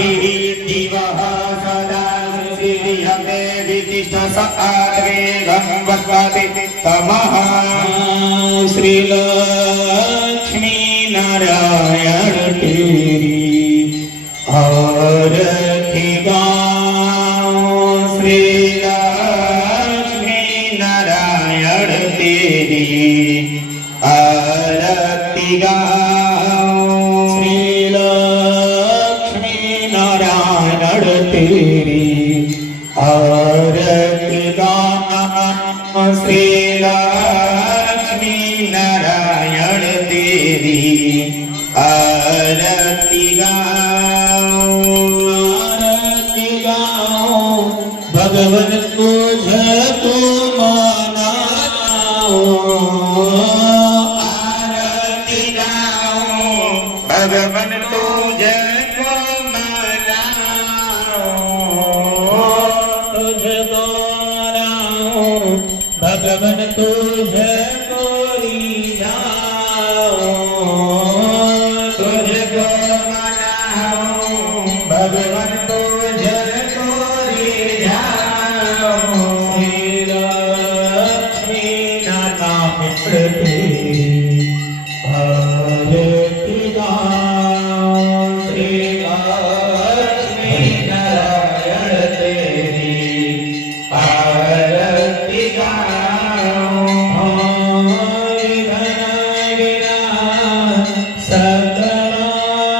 दिवः सदा श्रीयते विशिष्ट सत्वेगं वक्ति तमः श्री लक्ष्मी नारायण तेरी आरती गाऊं श्री लक्ष्मी नारायण तेरी आरती गाऊं श्री लक्ष्मी नारायण तेरी आरती गाऊं श्री लक्ष्मी नारायण तेरी आरती गाऊं भगवन तुझको आरती गाऊं भगवन तुझको तुझको राऊं भगवन तुझको रिझाऊं तुझको मनाऊं भगवन तुझको रिझाऊं श्री लक्ष्मी नाथा मित्र तेरी आरती गाऊं श्री लक्ष्मी नारायण तेरी आरती गाऊं सकलांबर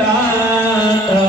दाता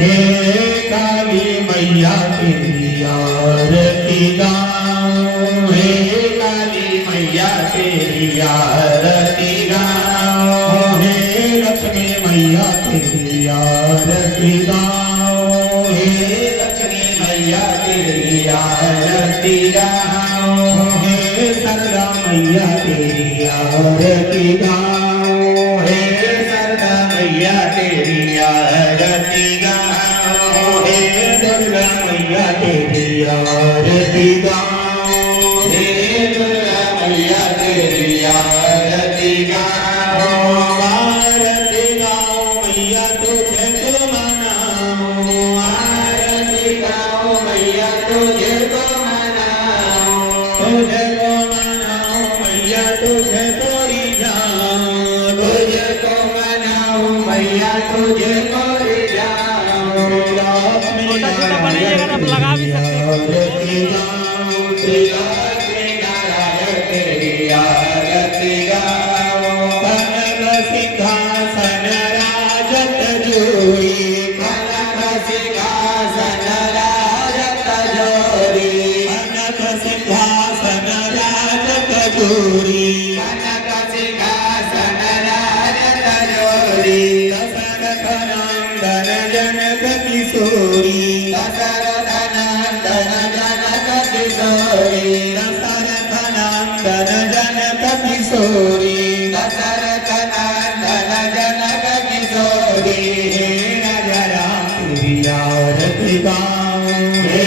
हे काली मैया तेरी आरती गाऊं, हे काली मैया तेरी आरती गाऊं, हे लक्ष्मी मैया तेरी आरती गाऊं, हे लक्ष्मी मैया तेरी आरती गाऊं, हे सरला मैया तेरी आरती गाऊं, हे सरला मैया तेरी आरती गाऊं, हे दुर्गा मैया तेरी आरती गाऊं, हे दुर्गा मैया तेरी आरती गाऊं, आरती गाऊं मैया तुझे तो मनाऊं, आरती गाऊं मैया तुझे तो मनाऊं, तुझे तो मनाऊं मैया तुझे तोरी जाऊं, तुझे तो मनाऊं मैया तुझे तोरी जाऊं, लक्ष्मी छोटा बनाइएगा तो आप लगा भी सकते हैं। आरती गाऊं, श्री लक्ष्मी नारायण तेरी आरती गाऊं, कनक सिंहासन राजत जोरी, कनक सिंहासन राजत जोरी, कनक सिंहासन राजत जोरी, कनक सिंहासन राजत जोरी, दशरथ नंदन जनक किशोरी, दशरथ नंदन जनक किशोरी, दशरथ नंदन जनक किशोरी, दशरथ नंदन जनक किशोरी, हे राजा राम तेरी आरती गाऊं, हे